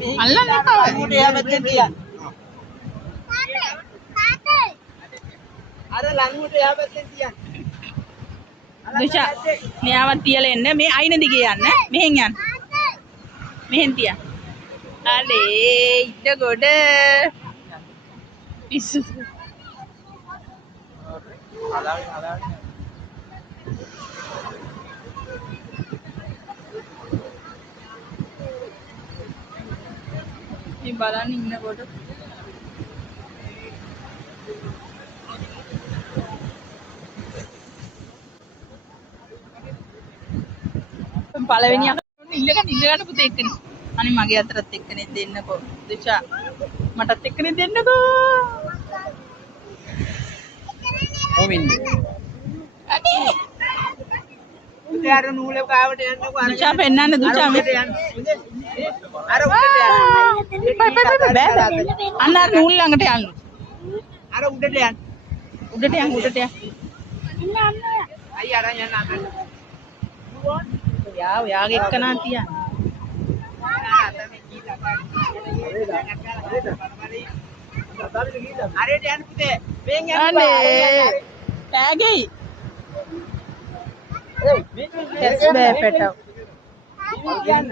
අල්ලන්න එපා. ලංගුට එහා පැත්තෙන් තියන්න. අර ලංගුට එහා පැත්තෙන් තියන්න. දුෂා මෙයාවත් තියලා එන්න. මේ අයින දිගේ යන්න. මෙහෙන් යන්න. මෙහෙන් තියන්න. අනේ ඉන්න ගොඩ. පිස්සු. මේ බලන්න ඉන්නකොට පළවෙනි අකට ඉල්ලගන්න පුතේ එක්කනේ. අනේ මගේ අතරත් එක්කනේ දෙන්නකෝ. දුෂා මටත් එක්කනේ දෙන්නකෝ. කොමින්ද? අනේ උදේ අර නූල ගාවට යන්නකෝ. දුෂා පෙන්නන්න දුෂා මේ අර උඩට යන්න. අන්න අර නූල් ළඟට යන්න. අර උඩට යන්න. උඩට යන්න උඩට යන්න. අයිය අරන් යන්න අතට. ඔයාගේ එක්කනා තියන්න. හරියට යන්න පුතේ. මෙන් යන්න. අනේ ටැගෙයි. මේ එස් බෑ පැටව. යන්න.